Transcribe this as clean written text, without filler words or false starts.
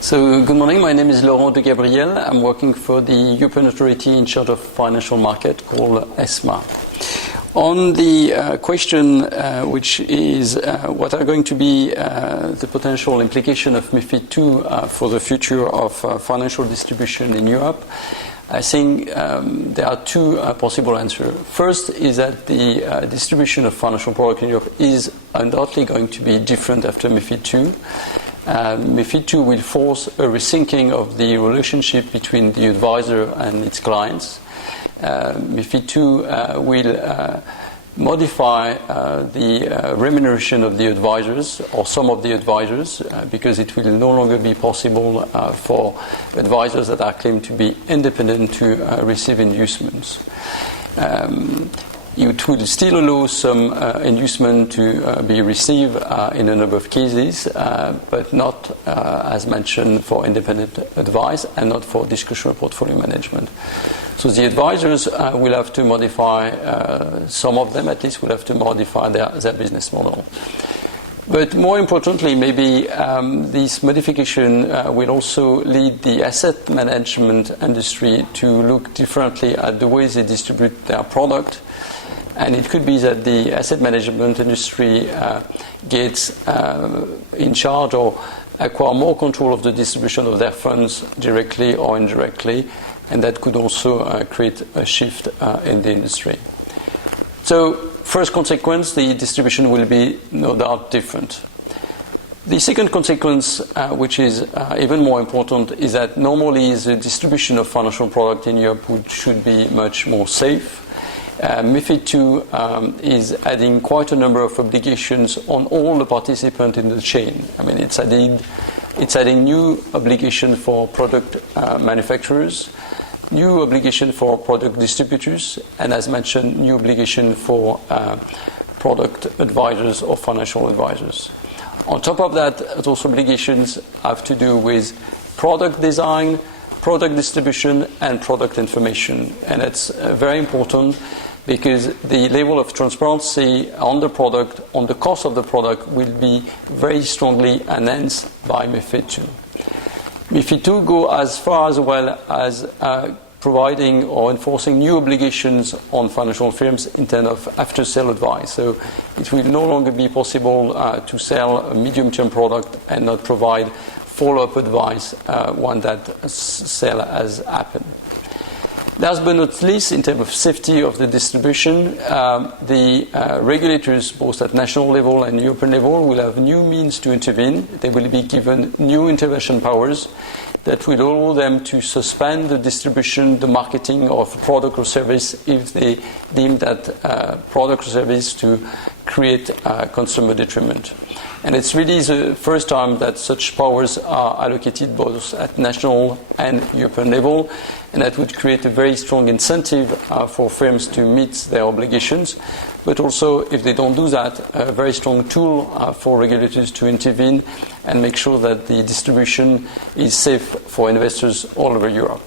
So, good morning. My name is Laurent Degabriel. I'm working for the European authority in charge of financial market called ESMA. On the question, which is what are going to be the potential implication of MiFID II for the future of financial distribution in Europe, I think there are two possible answers. First is that the distribution of financial products in Europe is undoubtedly going to be different after MiFID II. MiFID II will force a rethinking of the relationship between the advisor and its clients. MiFID II will modify the remuneration of the advisors or some of the advisors because it will no longer be possible for advisors that are claimed to be independent to receive inducements. It would still allow some inducement to be received in a number of cases, but not, as mentioned, for independent advice and not for discretionary portfolio management. So the advisors will have to modify, some of them at least will have to modify their business model. But more importantly, maybe this modification will also lead the asset management industry to look differently at the ways they distribute their product. And it could be that the asset management industry gets in charge or acquire more control of the distribution of their funds directly or indirectly, and that could also create a shift in the industry. So, first consequence, the distribution will be no doubt different. The second consequence, which is even more important, is that normally the distribution of financial products in Europe should be much more safe. MiFID II is adding quite a number of obligations on all the participants in the chain. I mean, it's adding new obligations for product manufacturers, new obligation for product distributors, and as mentioned, new obligation for product advisors or financial advisors. On top of that, those obligations have to do with product design, product distribution, and product information. And it's very important because the level of transparency on the product, on the cost of the product, will be very strongly enhanced by MiFID II. MiFID II go as far as well as providing or enforcing new obligations on financial firms in terms of after-sale advice. So it will no longer be possible to sell a medium-term product and not provide follow-up advice when that sale has happened. Last but not least, in terms of safety of the distribution, the regulators, both at national level and European level, will have new means to intervene. They will be given new intervention powers that will allow them to suspend the distribution, the marketing of a product or service if they deem that product or service to create consumer detriment. And it's really the first time that such powers are allocated both at national and European level, and that would create a very strong incentive for firms to meet their obligations, but also, if they don't do that, a very strong tool for regulators to intervene and make sure that the distribution is safe for investors all over Europe.